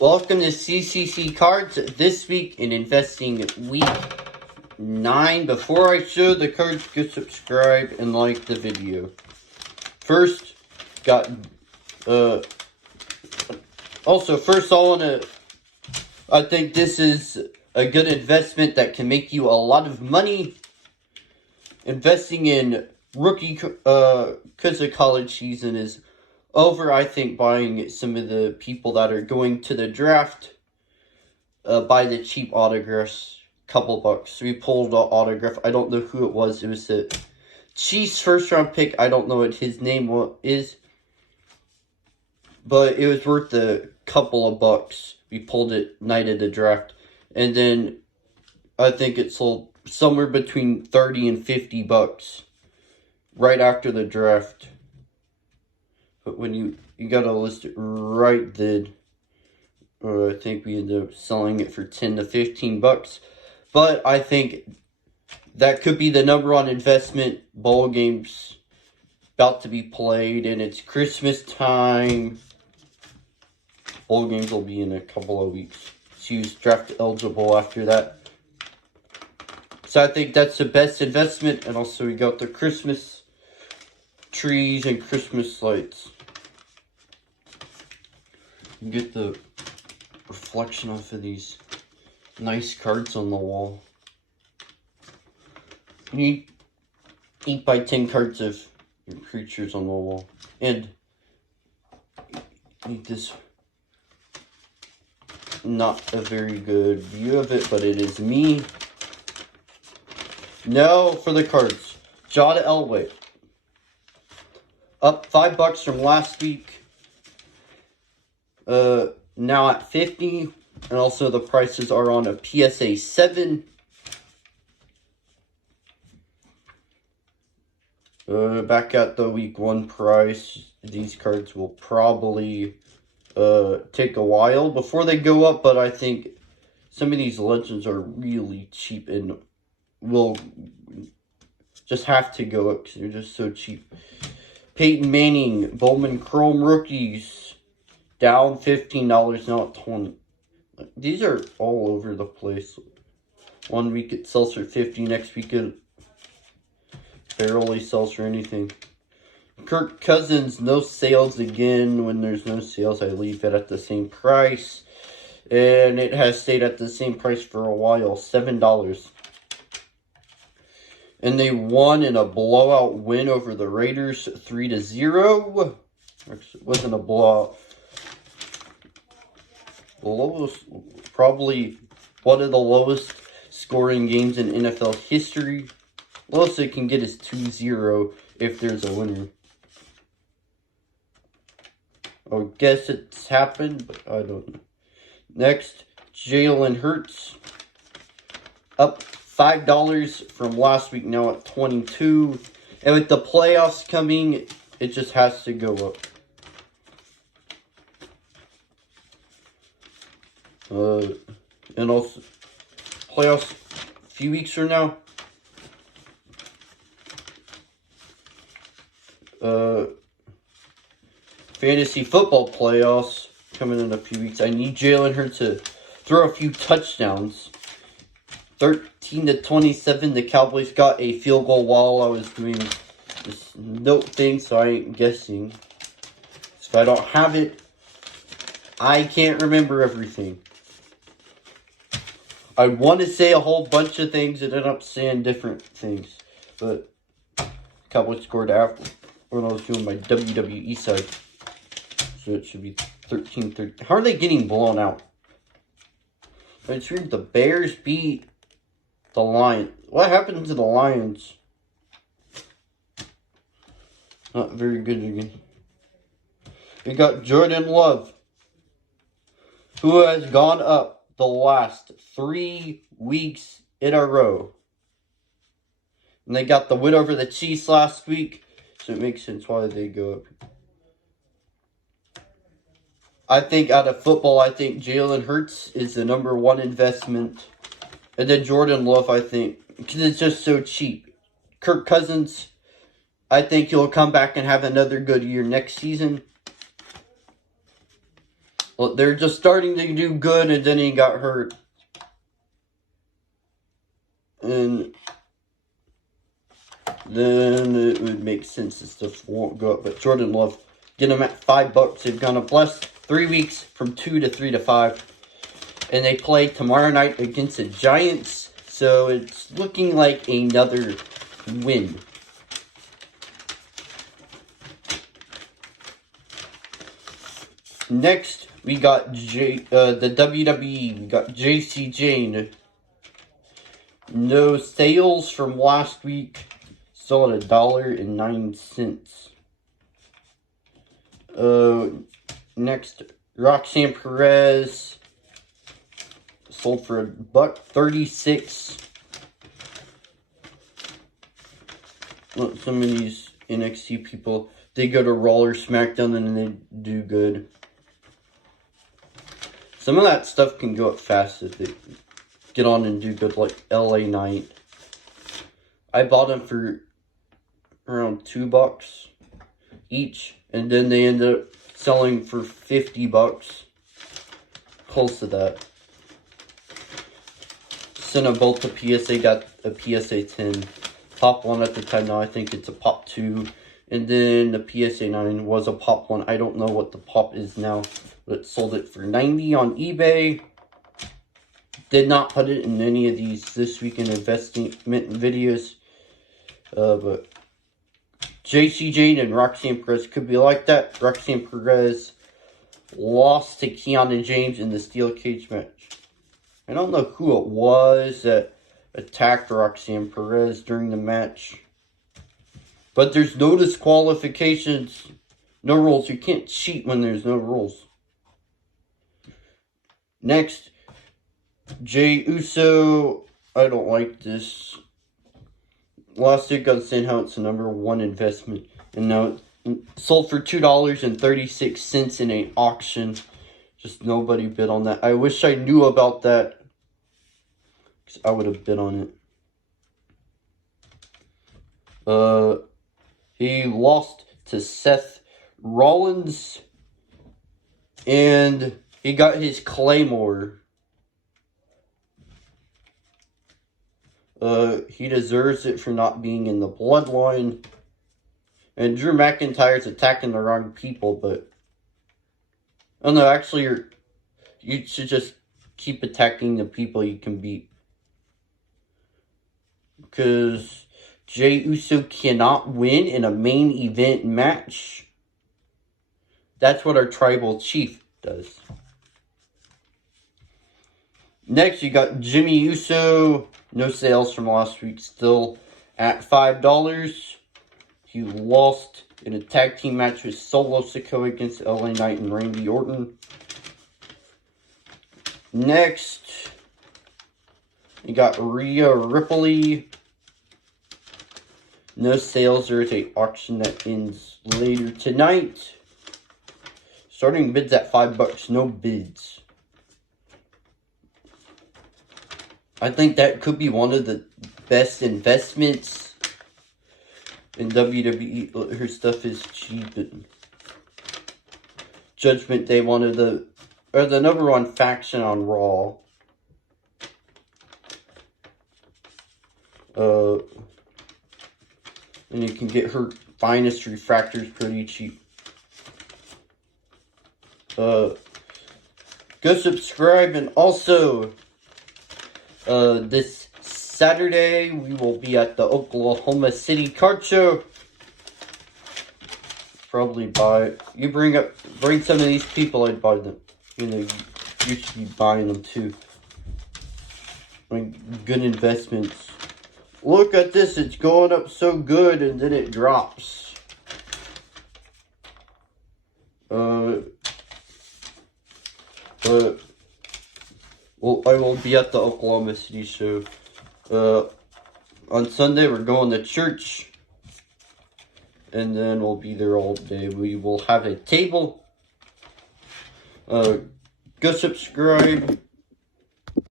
Welcome to CCC Cards. This week in investing week 9. Before I show the cards, go subscribe and like the video. First, I think this is a good investment that can make you a lot of money. Investing in rookie, because the college season is over. I think buying some of the people that are going to the draft, buy the cheap autographs, couple bucks. We pulled an autograph. I don't know who it was. It was the Chiefs first round pick. I don't know what his name is, but it was worth a couple of bucks. We pulled it night of the draft, and then I think it sold somewhere between 30 and 50 bucks right after the draft. But when you gotta list it right then, I think we ended up selling it for 10 to 15 bucks. But I think that could be the number one investment. Bowl games about to be played, and it's Christmas time. Bowl games will be in a couple of weeks. She's draft eligible after that. So I think that's the best investment. And also we got the Christmas trees and Christmas lights. You get the reflection off of these nice cards on the wall. You need 8 by 10 cards of your creatures on the wall. And you need this. Not a very good view of it, but it is me. Now for the cards. John Elway. Up $5 from last week. Now at 50. And also the prices are on a PSA 7. Back at the week 1 price. These cards will probably take a while before they go up, but I think some of these legends are really cheap and will just have to go up because they're just so cheap. Peyton Manning, Bowman Chrome rookies, down $15, now at 20. These are all over the place. 1 week it sells for 50, next week it barely sells for anything. Kirk Cousins, no sales again. When there's no sales, I leave it at the same price. And it has stayed at the same price for a while, $7. And they won in a blowout win over the Raiders, 3-0. It wasn't a blowout. The lowest, probably one of the lowest scoring games in NFL history. Lowest it can get is 2-0 if there's a winner. I guess it's happened, but I don't know. Next, Jalen Hurts. Up $5 from last week, now at 22. And with the playoffs coming, it just has to go up. And also, playoffs a few weeks from now. Fantasy football playoffs coming in a few weeks. I need Jalen Hurts to throw a few touchdowns. 13-27, the Cowboys got a field goal while I was doing this note thing, so I ain't guessing. So if I don't have it, I can't remember everything. I want to say a whole bunch of things and end up saying different things. But Cowboys scored after when I was doing my WWE side. So it should be 13-13. How are they getting blown out? It's weird. The Bears beat the Lions. What happened to the Lions? Not very good again. We got Jordan Love, who has gone up the last 3 weeks in a row. And they got the win over the Chiefs last week, so it makes sense why they go up. I think out of football, I think Jalen Hurts is the number 1 investment. And then Jordan Love, I think, because it's just so cheap. Kirk Cousins, I think he'll come back and have another good year next season. Well, they're just starting to do good, and then he got hurt. And then it would make sense that stuff won't go up. But Jordan Love, get them at $5. They've gone up less 3 weeks from 2 to 3 to 5. And they play tomorrow night against the Giants. So it's looking like another win. Next, we got the WWE. We got Jacy Jayne. No sales from last week. Still at $1.09. Next, Roxanne Perez. Sold for $1.36. Look, some of these NXT people, they go to Raw or SmackDown and they do good. Some of that stuff can go up fast if they get on and do good, like LA Knight. I bought them for around $2 each, and then they ended up selling for $50. Close to that. Sent them both to PSA, got a PSA 10. Pop 1 at the time, now I think it's a Pop 2. And then the PSA 9 was a Pop 1. I don't know what the Pop is now, but sold it for $90 on eBay. Did not put it in any of these This Week in Investment videos. But Jacy Jayne and Roxanne Perez could be like that. Roxanne Perez lost to Kiana James in the steel cage match. I don't know who it was that attacked Roxanne Perez during the match. But there's no disqualifications, no rules. You can't cheat when there's no rules. Next, Jey Uso. I don't like this. Last week on saying how it's the #1 investment. And now it's sold for $2.36 in an auction. Just nobody bid on that. I wish I knew about that, because I would have bid on it. He lost to Seth Rollins. And he got his Claymore. He deserves it for not being in the bloodline. And Drew McIntyre's attacking the wrong people, but... Oh no, actually, you should just keep attacking the people you can beat. Because Jey Uso cannot win in a main event match. That's what our tribal chief does. Next, you got Jimmy Uso. No sales from last week. Still at $5. He lost in a tag team match with Solo Sikoa against LA Knight and Randy Orton. Next, you got Rhea Ripley. No sales. There's an auction that ends later tonight. Starting bids at $5. No bids. I think that could be one of the best investments in WWE. Her stuff is cheap. And Judgment Day, one of the #1 faction on Raw. And you can get her finest refractors pretty cheap. Go subscribe, and also this Saturday we will be at the Oklahoma City Card Show. Probably buy. You bring some of these people, I'd buy them. You know, you should be buying them too. Like, good investments. Look at this, it's going up so good and then it drops. Well, I will be at the Oklahoma City show. On Sunday, we're going to church. And then we'll be there all day. We will have a table. Go subscribe.